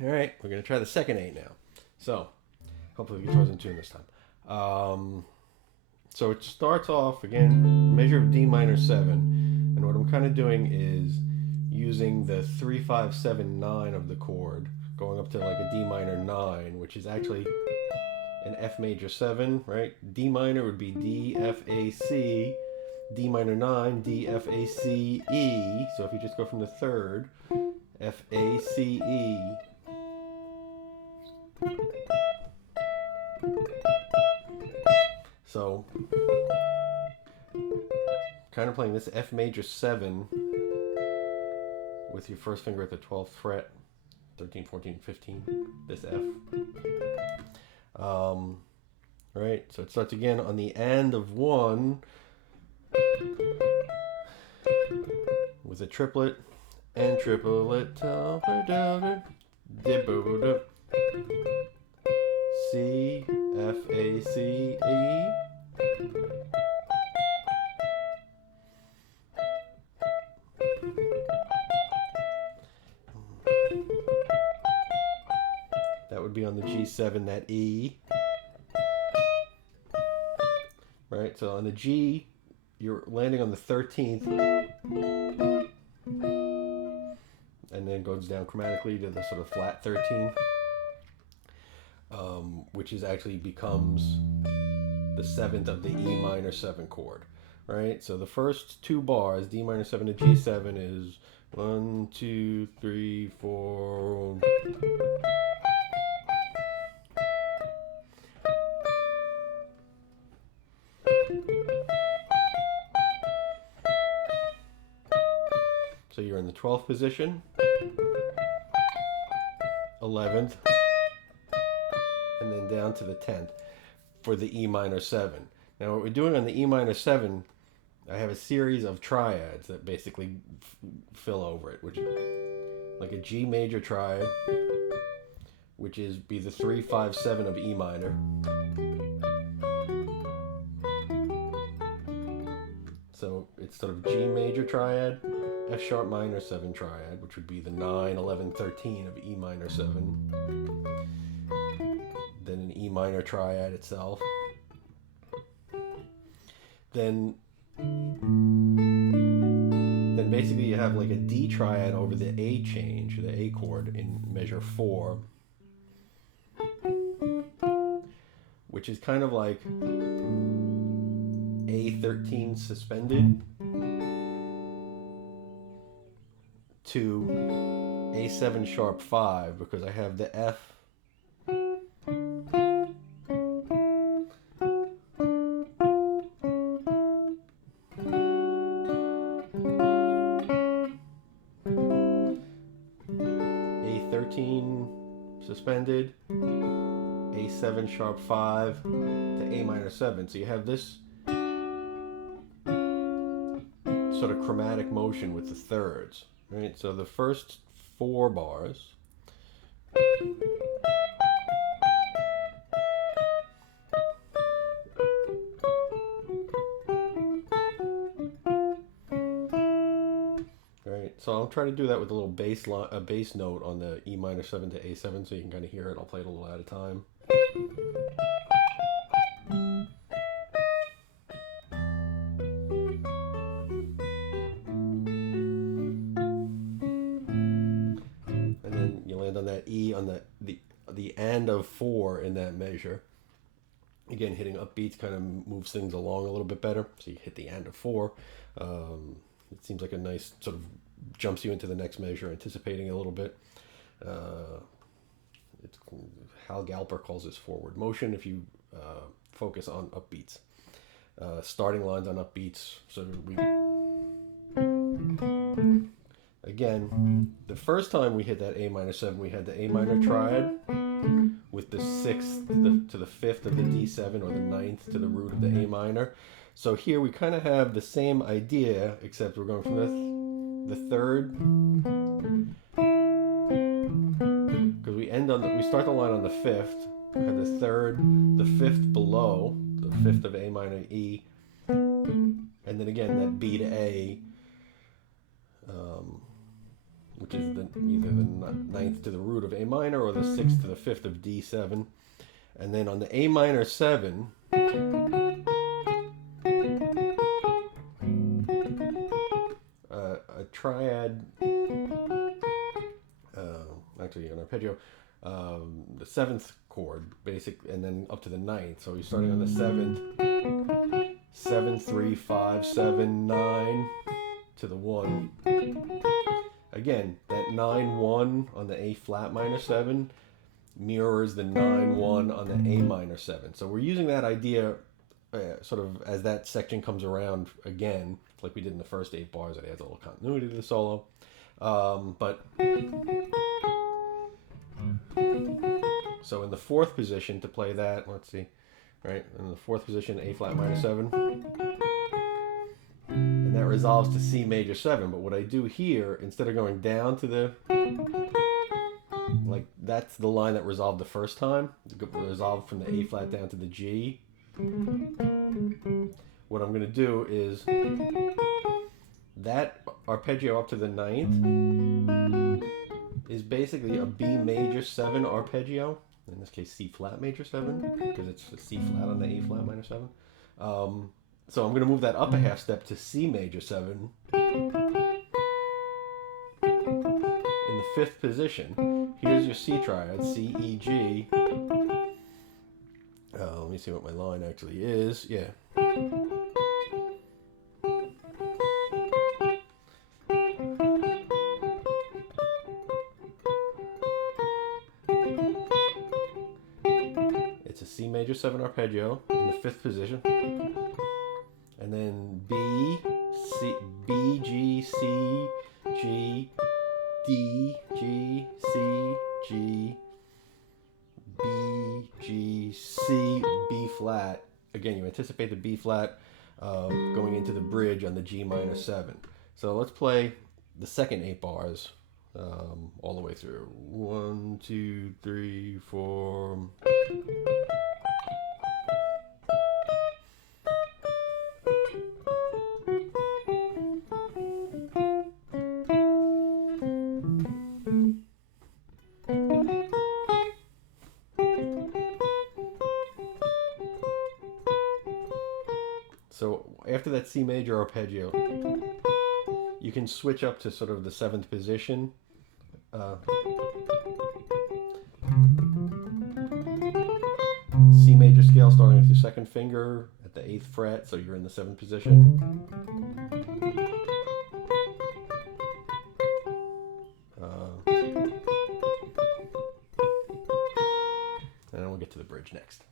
All right, we're gonna try the second 8 now. So hopefully the guitar's in tune this time. So it starts off again, a measure of D minor 7, and what I'm kind of doing is using the 3 5 7 9 of the chord, going up to like a D minor 9, which is actually an F major 7, right? D minor would be D F A C, D minor 9, D F A C E. So if you just go from the third, F A C E. So kind of playing this F major 7 with your first finger at the 12th fret, 13, 14, 15, this F. Right, so it starts again on the end of 1 with a triplet and triplet. C, F, A, C, E. That would be on the G7, that E. Right, so on the G, you're landing on the 13th, and then goes down chromatically to the sort of flat 13, which is actually becomes the 7th of the E minor 7 chord. Right, so the first 2 bars, D minor 7 to G7, is 1, 2, 3, 4. So you're in the 12th position, 11th, and then down to the 10th for the E minor 7. Now what we're doing on the E minor 7, I have a series of triads that basically fill over it, which is like a G major triad, which is be the 3 5 7 of E minor. So it's sort of G major triad, F sharp minor 7 triad, which would be the 9, 11, 13 of E minor 7. Then an E minor triad itself. Then basically you have like a D triad over the A change, the A chord in measure 4, which is kind of like A13 suspended to A7 sharp 5, because I have the F A13 suspended, A7 sharp 5 to A minor 7. So you have this sort of chromatic motion with the thirds, right? So the first 4 bars right, so I'll try to do that with a little bass note on the E minor 7 to A7 so you can kind of hear it. I'll play it a little at a time. And then you land on that E on the end of 4 in that measure. Again, hitting upbeats kind of moves things along a little bit better. So you hit the end of 4. It seems like a nice sort of jumps you into the next measure, anticipating a little bit. It's, Hal Galper calls this forward motion if you focus on upbeats. Starting lines on upbeats. So we again, the first time we hit that A minor 7, we had the A minor triad with the 6th to the 5th of the D7, or the 9th to the root of the A minor. So here we kind of have the same idea, except we're going from the 3rd, because we start the line on the 5th. We have the 3rd, the 5th below, the 5th of A minor E, and then again that B to A, which which is either the ninth to the root of A minor or the sixth to the fifth of D7. And then on the A minor 7, a triad, actually an arpeggio, the seventh chord, and then up to the ninth. So you're starting on the seventh, 7, 3, 5, 7, 9 to the 1. Again, that 9, 1 on the A flat minor 7 mirrors the 9, 1 on the A minor 7. So we're using that idea sort of as that section comes around again, like we did in the first 8 bars. It adds a little continuity to the solo. So in the fourth position to play that, let's see, right? In the fourth position, A flat minor 7. And that resolves to C major 7. But what I do here, instead of going down to the, like that's the line that resolved the first time, resolved from the A flat down to the G. What I'm going to do is that arpeggio up to the ninth is basically a B major 7 arpeggio. In this case, C flat major 7, because it's a C flat on the A flat minor 7. So I'm going to move that up a half step to C major 7. In the fifth position, here's your C triad, C, E, G. Let me see what my line actually is. Yeah. It's a C major 7 arpeggio in the fifth position. And then B, C, B, G, C, G, D, G, C, G, B, G, C, B flat. Again, you anticipate the B flat going into the bridge on the G minor 7. So let's play the second 8 bars all the way through. 1, 2, 3, 4. So after that C major arpeggio, you can switch up to sort of the 7th position. C major scale starting with your second finger at the 8th fret, so you're in the 7th position. And then we'll get to the bridge next.